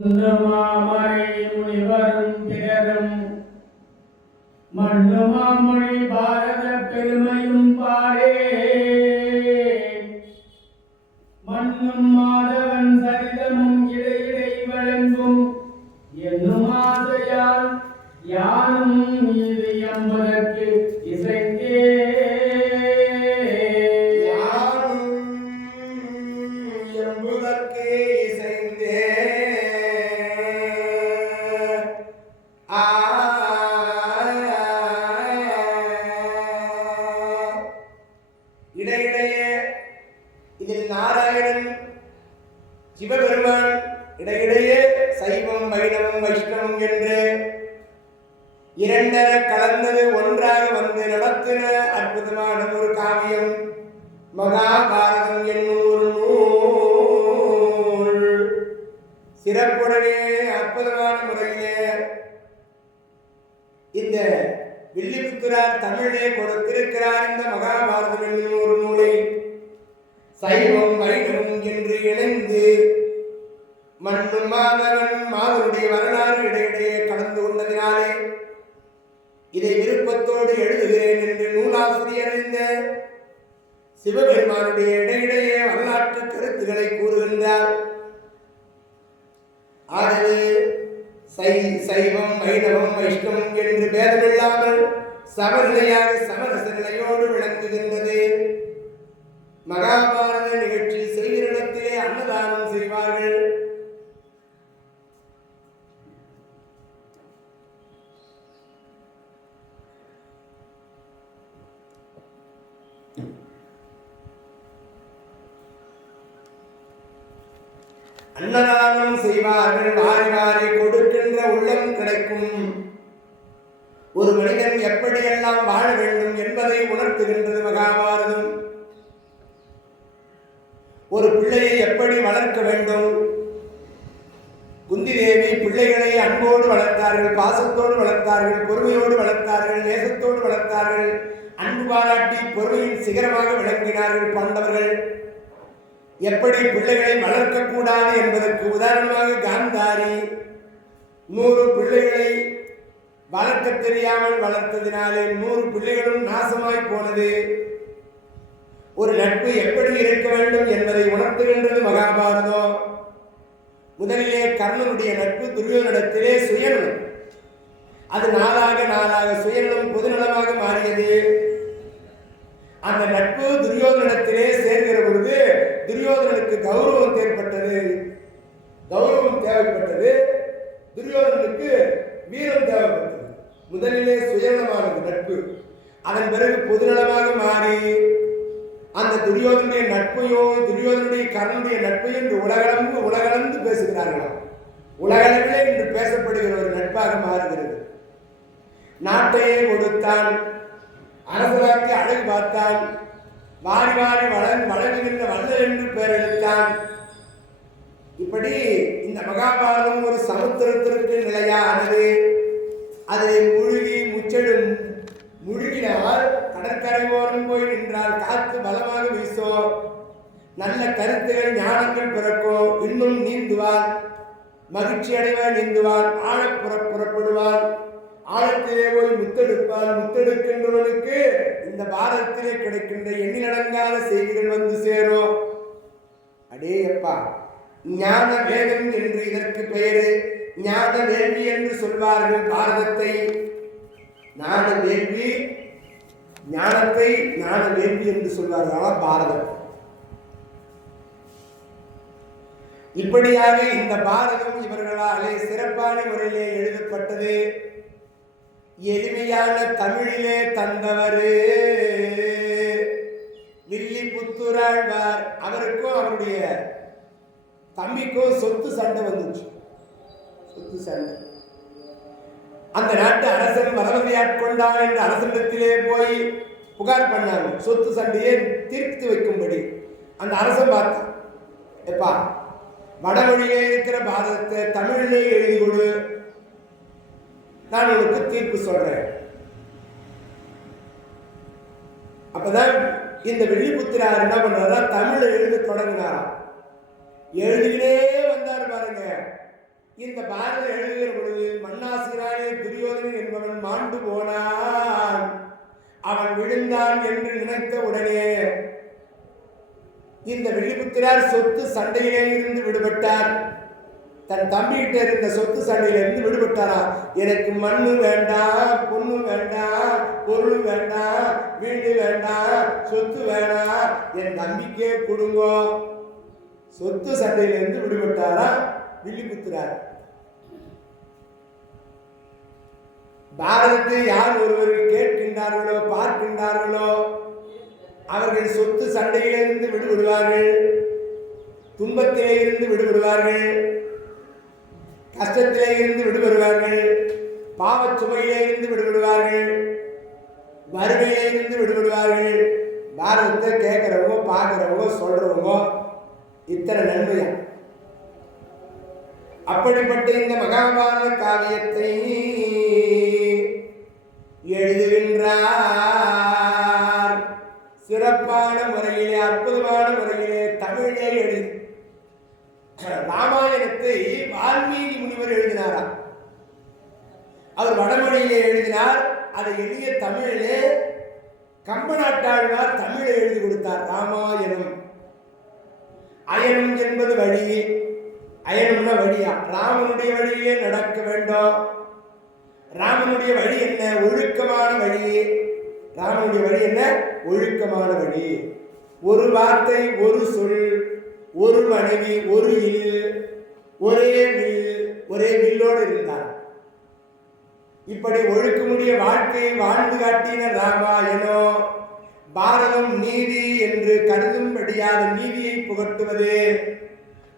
மாமரை முனிவரும் பிறரும் மண்ணுமாமொழி பாரத பெருமையும் பாரே மண்ணும் மாதவன் சரிதமும் இடையிடை வழங்கும் என்னும் ஆசையால் யானும் இது என்பதற்கு இசைந்தே இடையிடையே இதில் நாராயணன் சிவபெருமான் இடையிடையே சைவம் வைணவம் வைஷ்ணவம் என்று இரண்டர கலந்தது ஒன்றாக வந்து நடத்தின அற்புதமான ஒரு காவியம் மகாபாரதம் என்னும் ஒரு நூல். சிறப்புடனே அற்புதமான முறையிலே இந்த வில்லிபுத்தூரார் தமிழே கொடுத்திருக்கிறார். இந்த மகாபாரதம் என்னும் ஒரு நூலை சைவம் வைணவம் என்று இணைந்து மண்ணும் மாதவன் மாதனுடைய வரலாறு இடையிடையே கலந்து கொண்டதினாலே இதை விருப்பத்தோடு எழுதுகிறேன் என்று நூலாசிரியர் இந்த சிவபெருமானுடைய இடையிடையே வரலாற்று கருத்துக்களை கூறுகின்றார். ஆகவே சைவம் வைணவம் வைஷ்ணவம் என்று பேதமில்லாமல் சமநிலையாக சமரச நிலையோடு விளங்குகின்றது. மகாபாரத நிகழ்ச்சி செய்கிற இடத்திலே அன்னதானம் செய்வார்கள். அன்னதானம் செய்வார்கள். வாரி வாரி கொடுக்கின்ற உள்ளம் கிடைக்கும். ஒரு மனிதன் எப்படியெல்லாம் வாழ வேண்டும் என்பதை உணர்த்துகின்றது மகாபாரதம். ஒரு பிள்ளையை எப்படி வளர்க்க வேண்டும். குந்தி தேவி பிள்ளைகளை அன்போடு வளர்த்தார்கள், பாசத்தோடு வளர்த்தார்கள், பொறுமையோடு வளர்த்தார்கள், நேசத்தோடு வளர்த்தார்கள். அன்பு பாராட்டி பொறுமையின் சிகரமாக விளங்கினார்கள் பாண்டவர்கள். எப்படி பிள்ளைகளை வளர்க்கக்கூடாது என்பதற்கு உதாரணமாக காந்தாரி 100 பிள்ளைகளை வளர்க்க தெரியாமல் வளர்த்ததினாலே 100 பிள்ளைகளும் நாசமாய் போனது. ஒரு நட்பு எப்படி இருக்க வேண்டும் என்பதை உணர்த்துகின்றது மகாபாரதம். முதலிலே கர்ணனுடைய நட்பு துரியோதனத்திலே சுயநலம். அது நாளாக நாளாக சுயநலம் பொதுநலமாக மாறியது. அந்த நட்பு துரியோதனத்திலே சேர்கிற பொழுது துரியோதனனுக்கு கௌரவம் ஏற்பட்டது, கௌரவம் தேவைப்பட்டது. துரியோதனனுக்கு வீரம் தேவைப்பட்டது. முதலிலே சுயநலமானது நட்பு. அதன் பிறகு பொதுநலமாக மாறி அந்த துரியோதனுடைய நட்பையும் துரியோதனுடைய கர்ணனுடைய நட்பையும் இன்று உலகளந்து பேசுகிறார்களாம். உலகளவிலே இன்று பேசப்படுகிற ஒரு நட்பாக மாறுகிறது. நாட்டையே கொடுத்தான், அரசராக்கு அழகு பார்த்தான், வாரி வாரி வழங்குகின்ற வல்லல் என்று பெயரெடுத்தான். இப்படி இந்த மகாபாரதம் ஒரு சமுத்திரத்திற்கு நிலையானது. அதை முழுகினால் கடற்கரை ஓரம் போய் நின்றால் காற்று பலமாக வீசும், நல்ல கருத்துகள் ஞானங்கள் பிறக்கும். இன்னும் நீந்துவான், மகிழ்ச்சி அடைவான், நீந்துவான், புறப்படுவான், ஆழத்திலே போய் முத்தெடுப்பான். முத்தெடுக்கின்றவனுக்கு இந்த பாரதத்திலே கிடைக்கின்ற எண்ணிலடங்காத செய்திகள் வந்து சேரும். அடே அப்பா, ஞான வேதம் என்று இதற்கு பெயரு. ஞான வேள்வி என்று சொல்வார்கள் பாரதத்தை. ஞான வேள்வி, ஞானத்தை ஞான வேள்வி என்று சொல்வார்கள் பாரதம். இப்படியாக இந்த பாரதம் இவர்களாலே சிறப்பான முறையிலே எழுதப்பட்டது. எளிமையான தமிழிலே தந்தவர் வில்லிபுத்தூராழ்வார். அவருக்கும் அவருடைய தம்பிக்கும் சொத்து சண்டை வந்துச்சு. சொத்து சண்டை. அந்த நாட்டு அரசன் வரவதையாட்கொண்டான் என்று அரசனிடத்திலே போய் புகார் பண்ணாங்க. சொத்து சண்டையை தீர்த்து வைக்கும்படி அந்த அரசன் பார்த்தான். எப்பா, வடமொழியிலே இருக்கிற பாரதத்தை தமிழிலே எழுதி கொடு, நான் உனக்கு தீர்ப்பு சொல்றேன். அப்பதான் இந்த வில்லிபுத்திரார் என்ன பண்றாரா, தமிழை எழுத தொடங்கினாராம். எழுதிக்கிட்டே வந்தார் பாருங்க. இந்த பாரதம் எழுதுகிற பொழுது மன்னாசிரானே துரியோதனன் என்பவன் மாண்டு போனான், அவன் விழுந்தான் என்று நினைத்த உடனே இந்த வில்லிபுத்திரார் சொத்து சண்டையிலே இருந்து விடுபட்டார். தன் தம்பிகிட்ட இருந்த சொத்து சண்டையில இருந்து விடுபட்டாரா. எனக்கு மண்ணு வேண்டாம், பொண்ணு வேண்டாம், பொருள் வேண்டாம், வீடு வேண்டாம், சொத்து வேண்டாம், என் தம்பிக்கே கொடுங்கோ. சொத்து சண்டையில இருந்து விடுபட்டாரா வில்லிபுத்திரார். பாரதத்தை யார் ஒருவர் கேட்கின்றார்களோ பார்க்கின்றார்களோ அவர்கள் சொத்து சண்டையிலிருந்து விடுபடுவார்கள், துன்பத்திலே இருந்து விடுபடுவார்கள், கஷ்டத்திலே இருந்து விடுபடுவார்கள், பாவச் சுமையிலே இருந்து விடுபடுவார்கள், வறுமையிலே இருந்து விடுபடுவார்கள். பாரதத்தை கேட்கிறவங்க பார்க்கிறவங்க சொல்றவங்க இத்தனை நன்மையா. அப்படிப்பட்ட இந்த மகாபாரத காவியத்தை எழுதுகின்றார் சிறப்பான முறையிலே, அற்புதமான முறையிலே தமிழே எழுதி. ராமாயணத்தை வால்மீகி முனிவர் எழுதினாரா. அவர் வடமொழியிலே எழுதினார். அதை எளிய தமிழிலே கம்பநாட்டாழ்வார் தமிழை எழுதி கொடுத்தார். ராமாயணம். அயனம் என்பது வழி. அயனம்னா வழியா. ராமனுடைய வழியிலே நடக்க வேண்டும். ராமனுடைய வழி என்ன? ஒழுக்கமான வழி. ராமனுடைய வழி என்ன? ஒழுக்கமான வழி. ஒரு வார்த்தை, ஒரு சொல், ஒரு மனைவி, ஒரு இல், ஒரே வில், ஒரே வில்லோடு இருந்தார். இப்படி ஒழுக்கமுடைய வாழ்க்கையை வாழ்ந்து காட்டின ராமாயணம். பாரதம் நீதி என்று கருதும்படியாக நீதியை புகட்டுவது.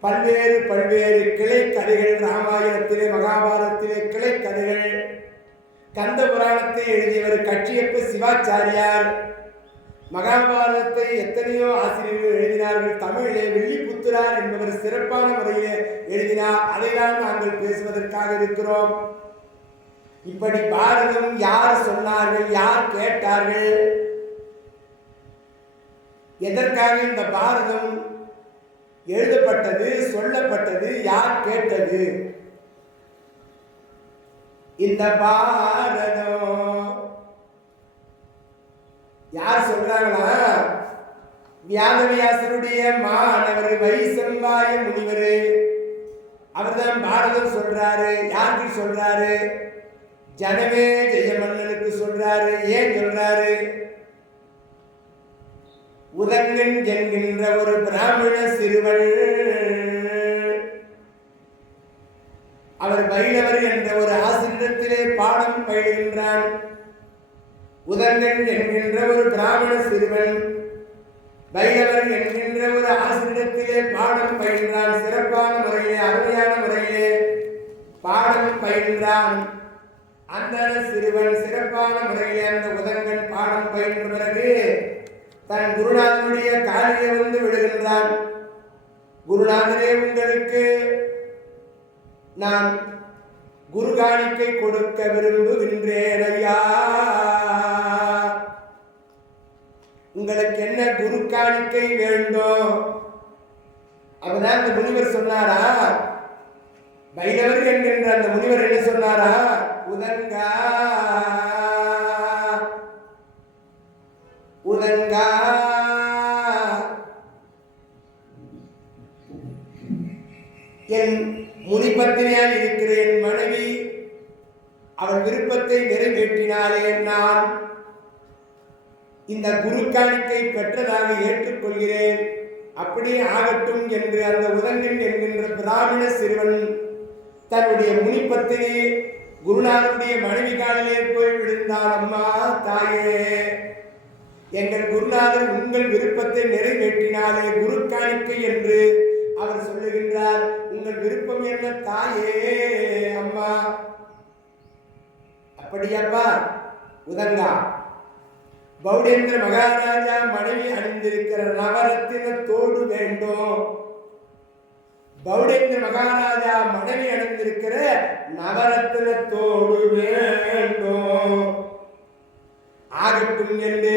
பல்வேறு பல்வேறு கிளை கதைகள் ராமாயணத்திலே, மகாபாரதத்திலே கிளை கதைகள். கந்த புராணத்தை எழுதியவர் கட்சியப்ப சிவாச்சாரியார். மகாபாரதத்தை எத்தனையோ ஆசிரியர்கள் எழுதினார்கள். தமிழிலே வில்லிபுத்திரார் என்பவர் சிறப்பான முறையிலே எழுதினார். அதைதான் நாங்கள் பேசுவதற்காக இருக்கிறோம். இப்படி பாரதம் யார் சொன்னார்கள், யார் கேட்டார்கள், எதற்காக இந்த பாரதம் எழுதப்பட்டது, சொல்லப்பட்டது, யார் கேட்டது? இந்த பாரதம் யார் சொல்றாங்களா? வியாதவியாசருடைய மாணவர் வைசம்பாய முனிவர். அவர்தான் பாரதம் சொல்றாரு. யாருக்கு சொல்றாரு? ஜனமே ஜெயமன்னனுக்கு சொல்றாரு. ஏன் சொல்றாரு? உதங்கன் என்கின்ற ஒரு பிராமண சிறுவன், அவர் பைரவர் என்ற ஒரு ஆசிரியத்திலே பாடம் பயிலுகின்றான். உதங்கன் என்கின்ற ஒரு பிராமண சிறுவன் பைரவர் என்கின்ற ஒரு ஆசிரியத்திலே பாடம் பயின்றான். சிறப்பான முறையிலே, அருமையான முறையிலே பாடம் பயின்றான். அந்த சிறுவன் சிறப்பான முறையிலே அந்த உதங்கன் பாடம் பயின்ற பிறகு தன் குருநாதனுடைய காலிலே வந்து விடுகின்றான். குருநாதரே, உங்களுக்கு நான் குரு காணிக்கை கொடுக்க விரும்புகின்றேன் ஐயா. உங்களுக்கு என்ன குரு காணிக்கை வேண்டும்? அப்பதான் அந்த முனிவர் சொன்னாரா, பைரவர் என்கின்ற அந்த முனிவர் என்ன சொன்னாரா? உதங்கா உதங்கா, என் முனிபத்தினியால் இருக்கிற என் மனைவி அவள் விருப்பத்தை நிறைவேற்றினாலே நான் இந்த குரு காணிக்கை பெற்றதாக ஏற்றுக்கொள்கிறேன். அப்படியே ஆகட்டும் என்று அந்த உதங்கன் என்கின்ற பிராமண சிறுவன் தன்னுடைய முனிபத்தினி குருநாதனுடைய மனைவி காலிலே போய் விழுந்தான். அம்மா, தாயே, எங்கள் குருநாதர் உங்கள் விருப்பத்தை நிறைவேற்றினாலே குரு காணிக்கை என்று அவர் சொல்லுகின்றார். உங்கள் விருப்பம் என்ன தாயே? அம்மா. அப்படியாப்பா உதங்கா, பௌடேந்திர மகாராஜா மனைவி அணிந்திருக்கிற நவரத்தின தோடு வேண்டும். பௌடேந்திர மகாராஜா மனைவி அணிந்திருக்கிற நவரத்தின தோடு வேண்டும். ஆகட்டும் என்று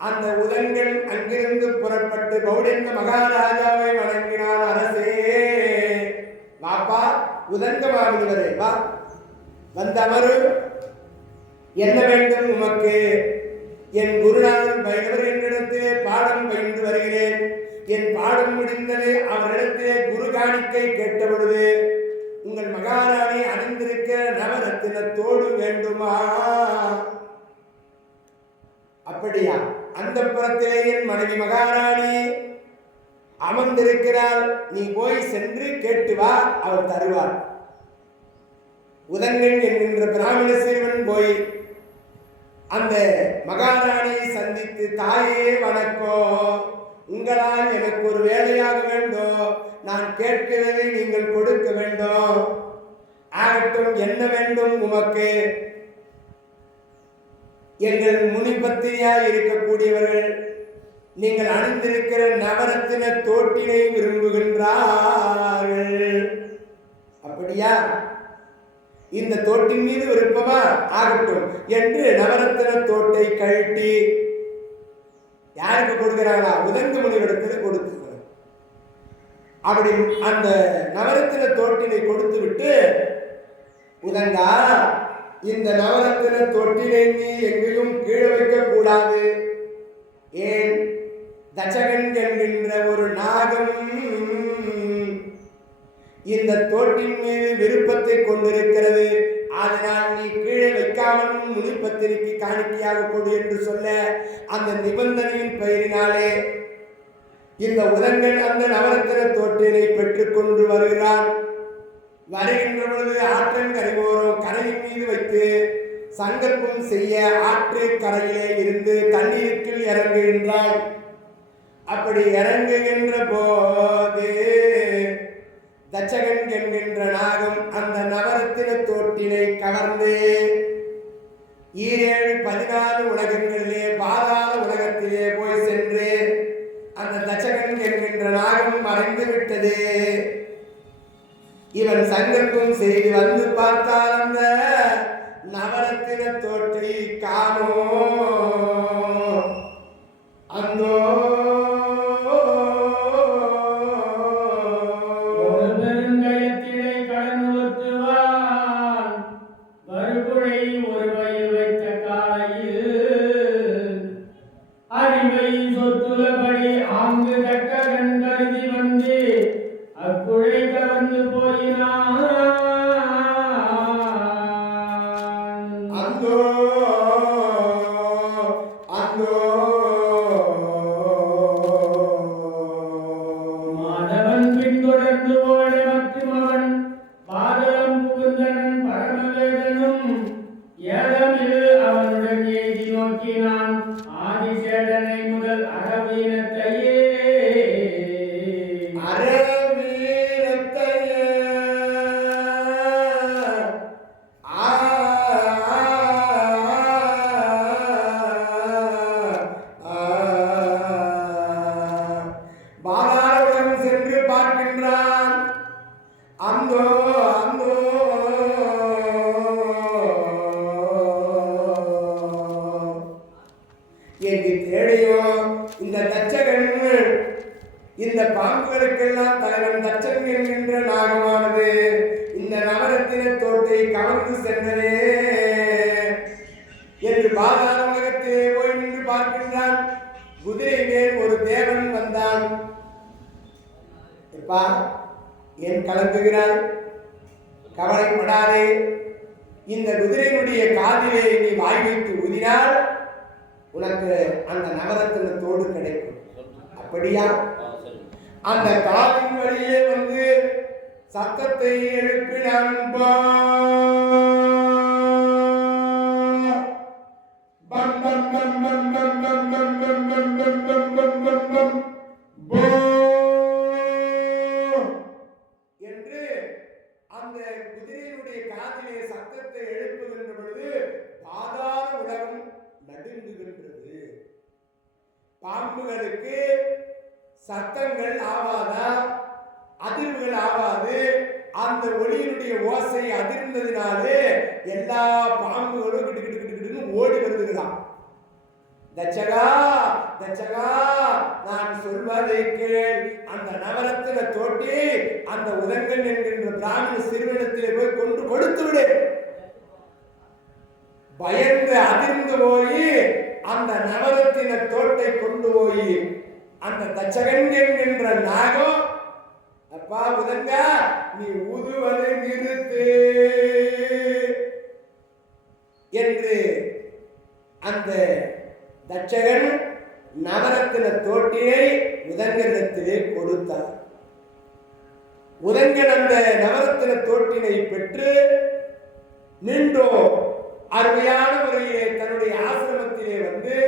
அந்த உதங்கன் அங்கிருந்து புறப்பட்டு பௌடேந்திர மகாராஜாவை வணங்கினார். அரசே, பாப்பா உதங்கமானவரே வா, வந்த அமரு. என்ன வேண்டும் உமக்கு? என் குருநாதன் பைரவர் என்னிடத்திலே பாடம் பயின்று வருகிறேன். என் பாடம் முடிந்தது. அவரிடத்திலே குரு காணிக்கை கேட்ட பொழுது உங்கள் மகாராணி அணிந்திருக்கிற நவரத்தினத்தோடு வேண்டுமா? அப்படியா? அந்த புறத்திலே என் மனைவி மகாராணி அமர்ந்திருக்கிறாள். நீ போய் சென்று கேட்டு வா, அவர் தருவார். உதங்கன் என்கின்ற பிராமண சிறுவன் போய் அந்த மகாராணியை சந்தித்து, தாயே வணக்கம், உங்களால் எனக்கு ஒரு வேலையாக வேண்டும். நான் கேட்கிறதை நீங்கள் கொடுக்க வேண்டும். ஆகட்டும், என்ன வேண்டும் உமக்கு? எங்கள் முனிபத்திரியாய் இருக்கக்கூடியவர்கள் நீங்கள் அணிந்திருக்கிற நவரத்தின தோட்டினை விரும்புகின்றார்கள். அப்படியா? இந்த தோட்டின் மீது விருப்பமா? ஆகட்டும் என்று நவரத்தின தோட்டை கழட்டி யாருக்கு கொடுக்கிறாங்களா? உதங்க முனிவரிடத்தில் கொடுத்து, அப்படி அந்த நவரத்தின தோட்டினை கொடுத்து விட்டு, உதங்கா, இந்த நவரத்தின தொட்டினை நீ எங்கேயும் கீழே வைக்க கூடாது. ஏன்? தச்சகன் என்கின்ற ஒரு நாகம் இந்த தோட்டின் மீது விருப்பத்தை கொண்டிருக்கிறது. அதனால் நீ கீழே வைக்காமலும் முனிப்பத்திரிக்கு காணிக்கையாக கொடு என்று சொல்ல, அந்த நிபந்தனையின் பெயரினாலே இந்த உதங்கன் அந்த நவரத்தின தோட்டினை பெற்றுக்கொண்டு வருகிறான். வருகின்ற பொழுது ஆற்றங்கரை ஓரம் கரையின் மீது வைத்து சங்கல்பம் செய்ய ஆற்று கரையிலே இருந்து தண்ணீருக்குள் இறங்குகின்றான். அப்படி இறங்குகின்ற போது தச்சகன் என்கின்ற நாகம் அந்த நவரத்தின தோட்டினை கவர்ந்து 14 உலகங்களிலே பாதாள உலகத்திலே போய் சென்று அந்த தச்சகன் என்கின்ற நாகம் மறைந்து விட்டது. இவன் சங்கல்பம் செய்து வந்து பார்த்தால் அந்த நவரத்தின தோட்டை காணோம். அந்தோ இந்த பாம்புகளுக்கெல்லாம் தலைவன் தச்சன் என்கின்ற நாகமானது இந்த நவரத்தின தோட்டை கவர்ந்து சென்றதே என்று பாதாள உலகத்திலே போய் நின்று பார்க்கின்றான். குதிரை மேல் ஒரு தேவன் வந்தான். எப்பா, ஏன் கலங்குகிறாய்? கவலைப்படாதே. இந்த குதிரையினுடைய காதிலே நீ வாய் வைத்து ஊதினால் உனக்கு அந்த நவரத்தின தோடு கிடைக்கும். அப்படியா? அந்த காதின் வழியே வந்து சத்தத்தை எழுப்பினான். என்று அந்த குதிரையினுடைய காதிலே சத்தத்தை எழுப்புகின்ற பொழுது பாதாள உலகம் நடுங்குகின்றது. பாம்புகளுக்கு சத்தங்கள் ஆவாதா? அதிர்வுகள் ஆவாது. அந்த ஒளியினுடைய ஓசை அதிர்ந்ததினாலே எல்லா பாம்புகளும் ஓடி வருதுதான். தச்சகா தச்சகா, நான் சொல்வதை கேள். அந்த நவரத்தின தோட்டி அந்த உதங்கன் என்கின்ற பிராமண சிறுவனத்திலே போய் கொண்டு கொடுத்து விடு. பயந்து அதிர்ந்து போய் அந்த நவரத்தின தோட்டை கொண்டு போய் அந்த தச்சகன் என்கின்ற நாகம், அப்பா உதங்கா, நீ ஊதுவதை நிறுத்து என்று அந்த தச்சகன் நவரத்தின தோட்டினை உதங்கனிடத்திலே கொடுத்தார். உதங்கன் அந்த நவரத்தின தோட்டினை பெற்று மீண்டும் அருமையான முறையிலே தன்னுடைய ஆசிரமத்திலே வந்து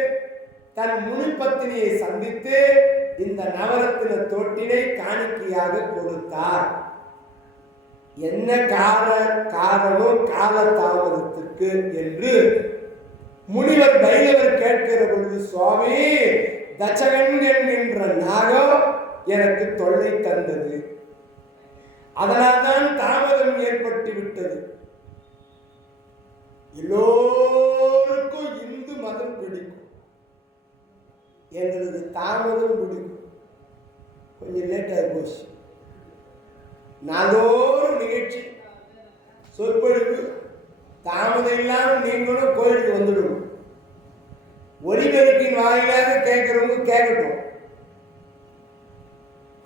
தன் முனிப்பத்தினியை சந்தித்து இந்த நவரத்தின தோட்டினை காணிக்கையாக கொடுத்தார். என்ன காரணம் கால தாமதத்துக்கு என்று முனிவர் பைரவர் கேட்கிற பொழுது, சுவாமி, தச்சகன் என்கின்ற நாகம் எனக்கு தொல்லை தந்தது, அதனால்தான் தாமதம் ஏற்பட்டு விட்டது. எல்லோருக்கும் இந்து மதம் பிடிக்கும், எங்களுக்கு தாமதம் பிடிக்கும். கொஞ்சம் லேட் ஆகி போச்சு. நாளோறும் நிகழ்ச்சி சொற்பொழிவு தாமதம் இல்லாமல் நீங்களும் கோயிலுக்கு வந்துடும். ஒலிபெருக்கின் வாயிலாக கேட்கிறவங்க கேட்கட்டும்,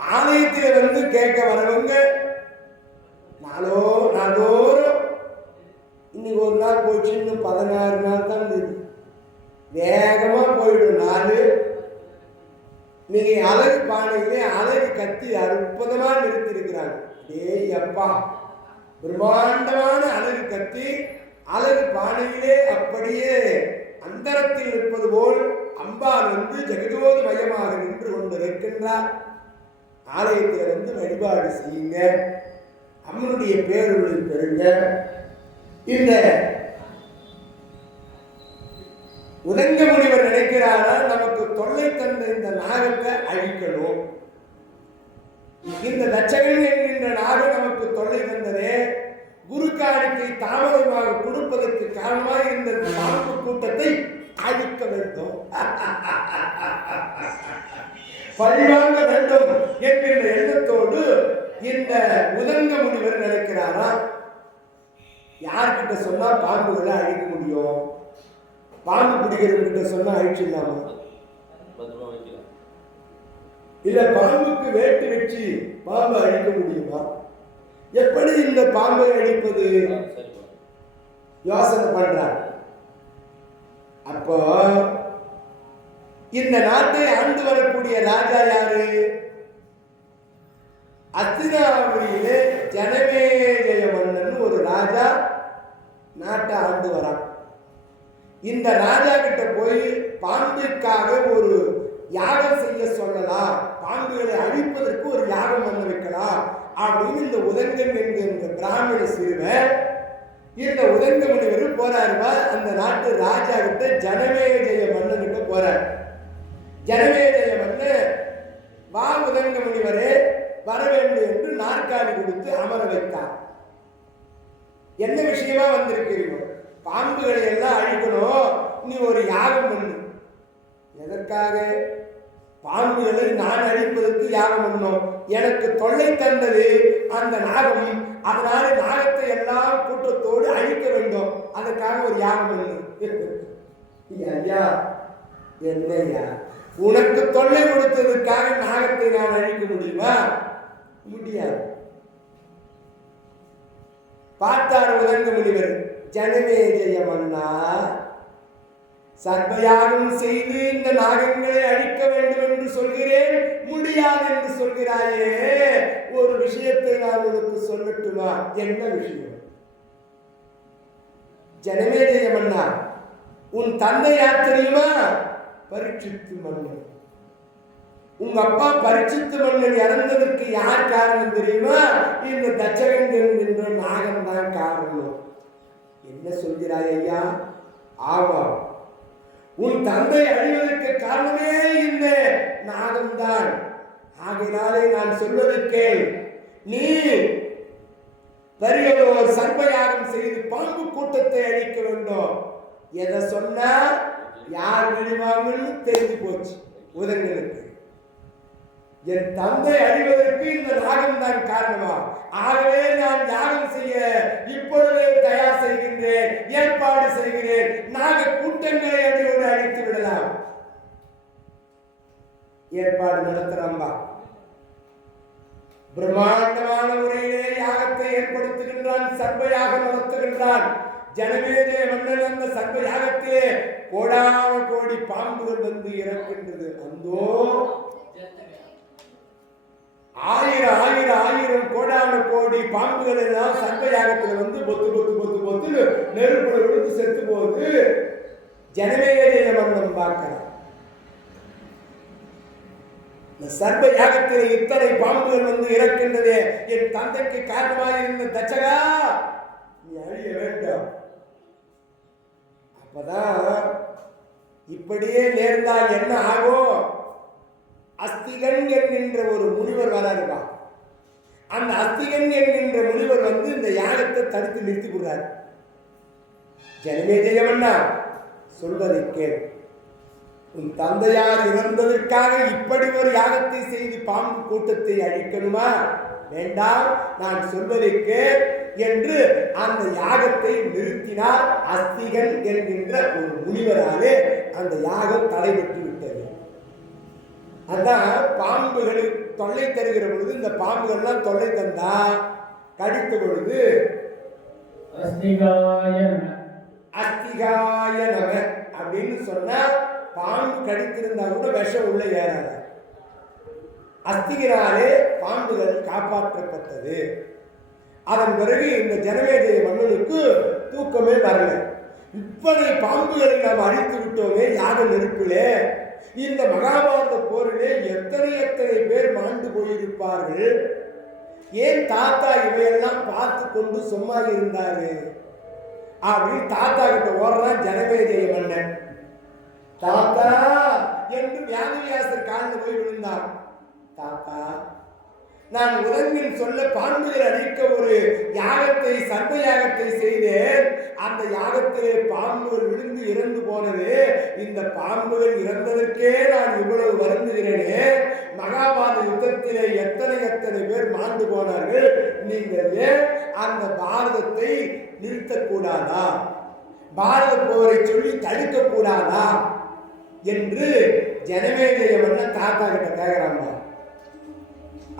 ஆலயத்தில் வந்து கேட்க வரவங்க நாளோறும் இன்னைக்கு ஒரு நாள் போச்சு, இன்னும் 16 நாள் தான் இருக்கு, வேகமா போயிடும் நாள். நீங்க அழகு பானையிலே அழகு கத்தி அற்புதமா நிறுத்திருக்கிறாங்க. டேய் அப்பா, பிரம்மாண்டமான அழகு கத்தி அழகு பானையிலே அப்படியே அந்தரத்தில் இருப்பது போல் அம்பாள் வந்து ஜெகஜோதி மயமாக நின்று கொண்டிருக்கின்றார். ஆலயத்தில் வந்து வழிபாடு செய்யுங்க, அம்மனுடைய பேருளில் பெறுங்க. இந்த உதங்க முனிவர் நினைக்கிறாரா, நமக்கு தொல்லை தந்த இந்த நாகத்தை அழிக்கணும். இந்த தச்சகன் என்கின்ற நாகம் நமக்கு தொல்லை தந்ததே, குரு காணிக்கை தாமதமாக கொடுப்பதற்கு காரணமாக இந்த பாம்பு கூட்டத்தை அழிக்க வேண்டும், பழிவாங்க வேண்டும் என்கின்ற எண்ணத்தோடு இந்த உதங்க முனிவர் நினைக்கிறாரா. யார்கிட்ட சொன்னா பாம்புகளை அழிக்க முடியும்? பாம்பு பிடிக்கிறவங்கிட்ட சொன்னா அழிச்சிடலாமா? இல்ல பாம்புக்கு வேட்டு வச்சு பாம்பு அழிக்க முடியுமா? எப்படி இந்த பாம்பை அழிப்பது யோசனை பண்றார். அப்போ இந்த நாட்டை ஆண்டு வரக்கூடிய ராஜா யாரு? அஸ்தினாபுரியிலே ஜனமேஜய மன்னன் ஒரு ராஜா நாட்டை ஆண்டு வரான். இந்த ராஜா கிட்ட போய் பாம்பிற்காக ஒரு யாகம் செய்ய சொல்லலாம், பாம்புகளை அழிப்பதற்கு ஒரு யாகம் வந்து வைக்கலாம் அப்படின்னு இந்த உதங்கன் என்கிற பிராமண சிறுவன் இந்த உதங்க முனிவர் போறாருவா. அந்த நாட்டு ராஜா கிட்ட ஜனமேஜய மன்னன் கிட்ட போறார். ஜனமேஜய மன்னன், வா உதங்க முனிவரே வர வேண்டும் என்று நாற்காலி கொடுத்து அமர வைத்தார். என்ன விஷயமா வந்திருக்கிறீங்க? பாம்புகளை எல்லாம் அழிக்கணும், நீ ஒரு யாகம் பண்ணு. எதற்காக? பாம்புகளை நான் அழிப்பதற்கு யாகம் பண்ணோம், எனக்கு தொல்லை தந்தது அந்த நாகம், அதனால நாகத்தை எல்லாம் கூட்டத்தோடு அழிக்க வேண்டும், அதற்காக ஒரு யாகம் பண்ணு. ஐயா என்னையா, உனக்கு தொல்லை கொடுத்ததுக்காக நாகத்தை நான் அழிக்க முடியுமா? முடியாது. பார்த்தார் உதங்க முனிவர், ஜனமேஜய மன்னா, சர்வயாகம் செய்து இந்த நாகங்களை அழிக்க வேண்டும் என்று சொல்கிறேன், முடியாது என்று சொல்கிறாயே, ஒரு விஷயத்தை நான் உனக்கு சொல்லட்டுமா? என்ன விஷயம்? ஜனமேஜய மன்னா, உன் தந்தை யார் தெரியுமா? பரீட்சித்து மன்னன். உங்க அப்பா பரீட்சித்து மன்னன் இறந்ததற்கு யார் காரணம் தெரியுமா? இந்த தச்சகன் என்கின்ற நாகம் தான் காரணம். என்ன சொல்கிறாய் ஐயா? ஆமா, உன் தந்தை அழிவதற்கு காரணமே இந்த நாகம்தான். ஆகையினாலே நான் சொல்வதற்கு நீ பெரியதோர் சர்வயாகம் செய்து பாம்பு கூட்டத்தை அழிக்க வேண்டும். எதை சொன்னா யார் விடுவாங்கன்னு தெரிஞ்சு போச்சு உதங்களுக்கு. என் தந்தை அழிவதற்கு இந்த நாகம் தான் காரணமா? ஆகவே நான் யாகம் செய்ய இப்பொழுதே தயார் செய்கின்றேன், ஏற்பாடு செய்கிறேன். நாக கூட்டங்களை அடியோடு அழித்து விடலாம். ஏற்பாடு நடத்துறம்பா. பிரம்மாண்டமான முறையிலே யாகத்தை ஏற்படுத்துகின்றான், சர்வ யாகம் நடத்துகின்றான். ஜனமேஜய மன்னன் அந்த சர்வ யாகத்திலே கோடான கோடி பாம்புகள் வந்து இறக்கின்றது. அந்தோ ஆயிரம் ஆயிரம் ஆயிரம் கோடான கோடி பாம்புகள் எல்லாம் சர்வ யாகத்துல வந்து பொத்து பொத்து பொத்து பொத்து நெருப்புல விழுந்து செத்து போகுது. ஜனமேஜய மன்னன் பார்க்கிறான், சர்வ யாகத்தில் இத்தனை பாம்புகள் வந்து இறக்கின்றது. என் தந்தைக்கு காரணமாக இருந்த தச்சகா, நீ அழிய வேண்டும். அப்பதான் இப்படியே நேர்ந்தால் என்ன ஆகும்? அஸ்திகன் என்கின்ற ஒரு முனிவர் வராருப்பா. அந்த அஸ்திகன் என்கின்ற முனிவர் வந்து இந்த யாகத்தை தடுத்து நிறுத்தி விடுறார். ஜனமேஜயமன்னா சொல்வதை கேள். உன் தந்தையார் இறந்ததற்காக இப்படி ஒரு யாகத்தை செய்து பாம்பு கூட்டத்தை அழிக்கணுமா? வேண்டாம், நான் சொல்வதற்கு என்று அந்த யாகத்தை நிறுத்தினார். அஸ்திகன் என்கின்ற ஒரு முனிவராலே அந்த யாகம் தடைபட்டு விட்டது. அதான் பாம்புகள் தொல்லை தருகிற பொழுது, இந்த பாம்புகள்லாம் தொல்லை தந்தா கடித்த பொழுது அஸ்திகாய நம அப்படின்னு சொன்னா பாம்பு கடித்திருந்தா கூட விஷம் உள்ள ஏறாத. அஸ்திகராலே பாம்புகள் காப்பாற்றப்பட்டது. அதன் பிறகு இந்த ஜனமேஜய மன்னனுக்கு தூக்கமே வரல. இப்படி பாம்புகளை நாம் அழித்து விட்டோமே யாக நெருப்பிலே. இந்த மகாபாரத போரிலே எத்தனை எத்தனை பேர் மாண்டு போயிருப்பார்கள். ஏன் தாத்தா இவையெல்லாம் பார்த்து கொண்டு சும்மா இருந்தாரு அப்படின்னு தாத்தா கிட்ட ஓடுறான் ஜனமேஜய மன்னன். தாத்தா என்று வியாதிவியாசர் காலில் போய் விழுந்தான். தாத்தா, நான் உலகில் சொல்ல பாம்புகள் அழிக்க ஒரு யாகத்தை, சர்வ யாகத்தை செய்தேன். அந்த யாகத்திலே பாம்புகள் விழுந்து இறந்து போனது. இந்த பாம்புகள் இறந்ததற்கே நான் இவ்வளவு வருந்துகிறேனே. மகாபாரத யுத்தத்திலே எத்தனை எத்தனை பேர் மாண்டு போனார்கள். நீங்கள் அந்த பாரதத்தை நிறுத்தக்கூடாதா? பாரத போரை சொல்லி தடுக்க கூடாதா என்று ஜனமேஜய மன்னன் தாத்தா கிட்ட கேட்கிறாங்க.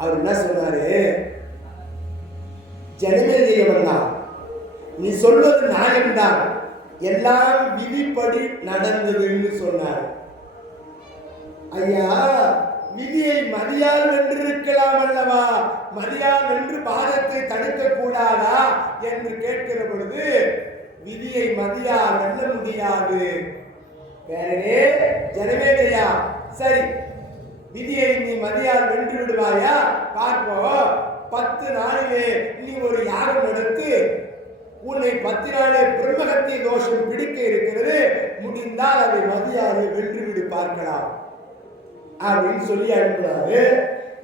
அவர் என்ன சொன்னாரு? ஜனமேஜய மன்னா, நீ சொல்வது நியாயம்தான், எல்லாம் விதிப்படி நடந்ததுன்னு சொன்னார். ஐயா, விதியை மதியால் வென்றிருக்கலாம் அல்லவா? மதியால் வென்று பாரதத்தை தடுக்க கூடாதா என்று கேட்கிற பொழுது, விதியை மதியால் வெல்ல முடியாது. வேறே ஜனமேஜயா, சரி, விதியை நீ மதியால் வென்று விடுவாயா? பார்ப்போம். 10 நாளிலே நீ ஒரு யாகம் நடத்து. உன்னை 10 நாளே பிரம்மகத்திய தோஷம் பிடிக்க இருக்கிறது. முடிந்தால் அதை மதியாலே வென்று விடு, பார்க்கலாம் அப்படின்னு சொல்லி அனுப்புறாரு.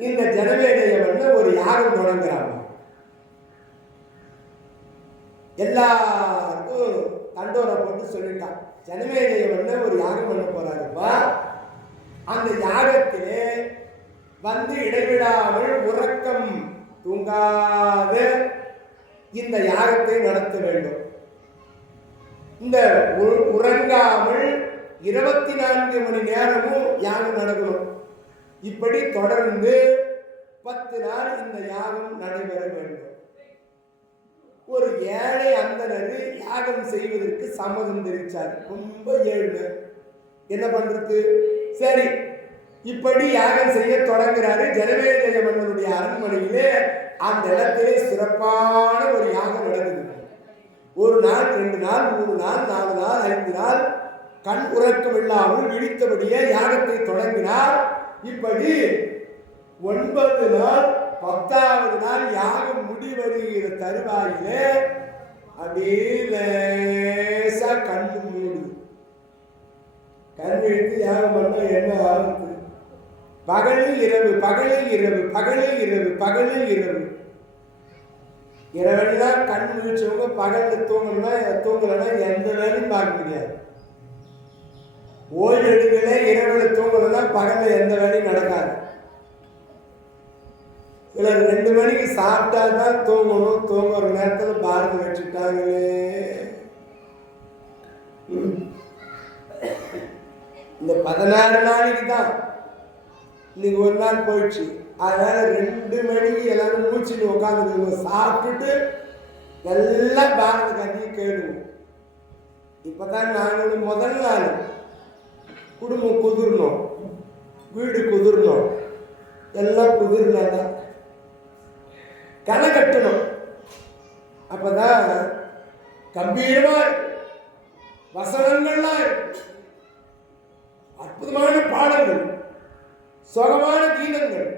இந்த ஜனமேஜய மன்னன் ஒரு யாகம் தொடங்குறாங்க. எல்லாருக்கும் தண்டோரை போட்டு சொல்லிட்டான். ஜனமேஜய மன்னன் ஒரு யாகம் பண்ண போறாருப்பா. அந்த யாகத்திலே வந்து இடைவிடாமல் உறக்கம் தூங்காத இந்த யாகத்தை நடத்த வேண்டும். இந்த உறங்காமல் 24 மணி நேரமும் யாகம் நடக்கணும். இப்படி தொடர்ந்து 10 நாள் இந்த யாகம் நடைபெற வேண்டும். ஒரு ஏழை அந்தனர் யாகம் செய்வதற்கு சம்மதம் தெரிவித்தார். ரொம்ப ஏழ்மை, என்ன பண்றது? சரி, இப்படி யாகம் செய்ய தொடங்குறாரு. ஜனமேஜய மன்னனுடைய அரண்மனையிலே அந்த இடத்திலே சிறப்பான ஒரு யாகம் நடக்குது. 1 நாள், 2 நாள், 3 நாள், 4 நாள், 5 நாள் கண் உறக்கம் இல்லாமல் விழித்தபடியே யாகத்தை தொடங்கினார். இப்படி 9 நாள், 10வது நாள் யாகம் முடிவருகிற தருவாயிலே அப்படியே லேசா கண்ணு மூடுது. கண் விழித்து யாகம் பண்ண என்ன ஆகுது? பகலில் இரவு, பகலில் இரவு, பகலில் இரவு, பகலில் இரவு. இரவெல்லாம் கண் முழிச்சவங்க பகல்ல தூங்கலன்னா எந்த வேலையும் பார்க்க முடியாது. ஓய்வு எடுக்கல, இரவில் தூங்கலன்னா பகலில் எந்த வேலையும் நடக்காது. சிலர் 2 மணிக்கு சாப்பிட்டா தான் தூங்கணும், தூங்குற நேரத்தில் பாரதி வச்சுட்டாங்களே. இந்த 16 நாளைக்கு தான் இன்னைக்கு ஒரு நாள் போயிடுச்சு. அதனால 2 மணிக்கு எல்லாரும் மூச்சுட்டு உட்காந்துருக்கோங்க. சாப்பிட்டுட்டு நல்லா பாரதி கஞ்சி கேளுவோம். இப்பதான் நாங்கள் முதல் நாள் குடும்பம் குதிரணும், வீடு குதிரணும், எல்லாம் குதிரனாதான் களை கட்டணும். அப்பதான் கம்பீரமா வசனங்கள்லாம் அற்புதமான பாடல்கள், சுகமான கீதங்கள்,